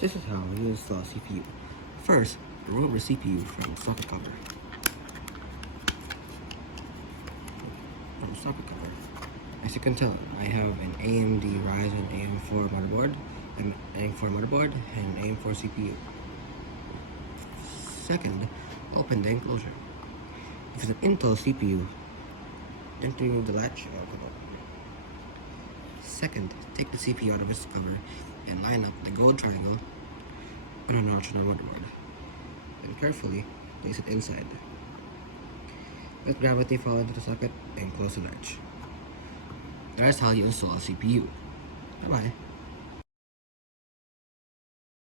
This is how you install CPU. First, remove the CPU from socket cover. As you can tell, I have an AMD Ryzen AM4 motherboard, and AM4 CPU. Second, open the enclosure. If it's an Intel CPU, then remove the latch. Second, take the CPU out of its cover and line up the gold triangle on a notch on the motherboard. Then carefully place it inside. Let gravity fall into the socket and close the latch. That is how you install a CPU. Bye-bye.